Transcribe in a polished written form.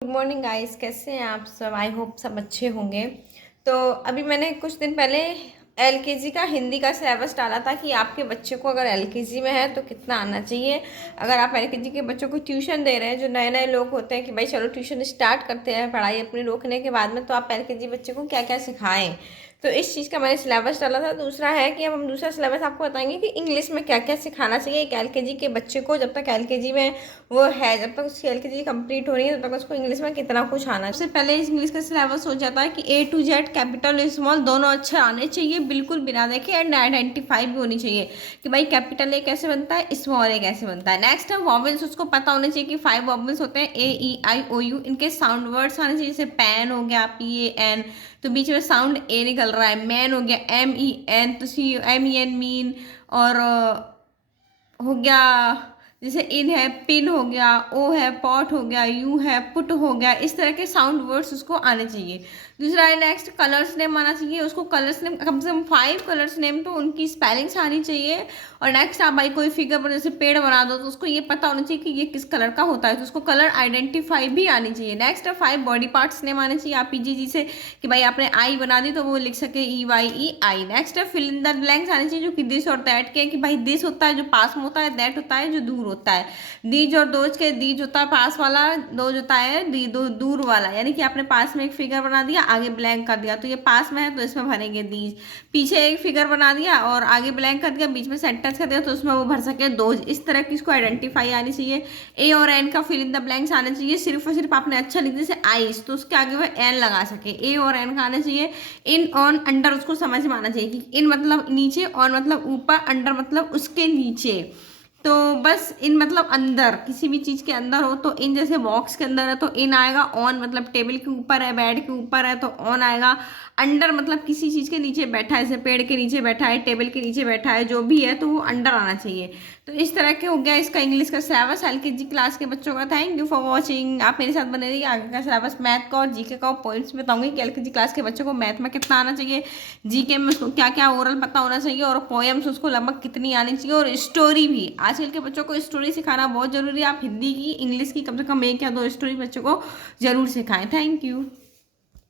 Good morning guys, कैसे हैं आप सब। आई होप सब अच्छे होंगे। तो अभी मैंने कुछ दिन पहले एलकेजी का हिंदी का सिलेबस डाला था कि आपके बच्चे को अगर एलकेजी में है तो कितना आना चाहिए। अगर आप एलकेजी के बच्चों को ट्यूशन दे रहे हैं, जो नए नए लोग होते हैं कि भाई चलो ट्यूशन स्टार्ट करते हैं पढ़ाई अपनी रोकने के बाद में, तो आप एलकेजी बच्चे को क्या क्या सिखाएं। तो इस चीज़ का मैंने सिलेबस डाला था। दूसरा है कि अब हम दूसरा सिलेबस आपको बताएंगे कि इंग्लिश में क्या क्या सिखाना चाहिए एक एलकेजी के बच्चे को। जब तक एलकेजी में वो है, जब तक उसकी एलकेजी कंप्लीट हो रही है, तब तक उसको इंग्लिश में कितना कुछ आना है। सबसे पहले इस इंग्लिश का सिलेबस हो जाता है कि ए टू जेड कैपिटल स्मॉल दोनों अच्छे आने चाहिए, बिल्कुल बिना देखे, एंड आइडेंटिफाई भी होनी चाहिए कि भाई कैपिटल ए कैसे बनता है, स्मॉल ए कैसे बनता है। नेक्स्ट है वॉवेल्स, उसको पता होने चाहिए कि 5 वॉवेल्स होते हैं, ए ई आई ओ यू। इनके साउंड वर्ड्स आने चाहिए, जैसे पैन हो गया पी ए एन, तो बीच में साउंड ए निकल रहा है। मैन हो गया एम ई एन, तो C M E N mean. और हो गया जैसे इन है पिन हो गया, ओ है पॉट हो गया, यू है पुट हो गया। इस तरह के साउंड वर्ड्स उसको आने चाहिए। दूसरा है नेक्स्ट कलर्स नेम आना चाहिए उसको। कलर्स नेम कम से कम 5 कलर्स नेम तो उनकी स्पेलिंग्स आनी चाहिए। और नेक्स्ट आप भाई कोई फिगर पर जैसे पेड़ बना दो तो उसको ये पता होना चाहिए कि ये किस कलर का होता है, तो उसको कलर आइडेंटिफाई भी आनी चाहिए। नेक्स्ट है 5 बॉडी पार्ट्स नेम आने चाहिए आप पीजी से, कि भाई आपने आई बना दी तो वो लिख सके ई वाई ई आई। नेक्स्ट है फिल इन द ब्लैंक्स आने चाहिए, जो कि दिस और दैट के, कि भाई दिस होता है जो पास में होता है, दैट होता है जो दूर होता है। दीज और दोज के, दीज होता है पास वाला, दोज होता है दूर वाला। यानी कि आपने पास में एक फिगर बना दिया, आगे ब्लैंक कर दिया, तो ये पास में है तो इसमें भरेंगे दीज। पीछे एक फिगर बना दिया और आगे ब्लैंक कर दिया, बीच में सेंटेंस कर दिया, तो उसमें वो भर सके दोज। इस तरह की इसको आइडेंटिफाई आनी चाहिए। ए और एन का फिल इन द ब्लैंक्स आने चाहिए। सिर्फ और सिर्फ आपने अच्छा लिख दिया जैसे आइस, तो उसके आगे वो एन लगा सके। ए और एन का आना चाहिए। इन ऑन अंडर उसको समझ में आना चाहिए कि इन मतलब नीचे, ऑन मतलब ऊपर, अंडर मतलब उसके नीचे। तो बस इन मतलब अंदर, किसी भी चीज़ के अंदर हो तो इन, जैसे बॉक्स के अंदर है तो इन आएगा। ऑन मतलब टेबल के ऊपर है, बेड के ऊपर है तो ऑन आएगा। अंडर मतलब किसी चीज़ के नीचे बैठा है, जैसे पेड़ के नीचे बैठा है, टेबल के नीचे बैठा है, जो भी है तो वो अंडर आना चाहिए। तो इस तरह के हो गया इसका इंग्लिश का सिलेबस एलकेजी क्लास के बच्चों का। Thank you for watching. आप मेरे साथ बने रहिए। आगे का सिलेबस मैथ का और जीके का पॉइंट्स बताऊंगी कि एलकेजी क्लास के बच्चों को मैथ में कितना आना चाहिए, जीके में उसको क्या क्या ओरल पता होना चाहिए, और पोएम्स उसको लगभग कितनी आनी चाहिए, और स्टोरी भी। आजकल के बच्चों को स्टोरी सिखाना बहुत जरूरी है। आप हिंदी की इंग्लिश की कम से कम 1 या 2 स्टोरी बच्चों को जरूर सिखाएं। Thank you.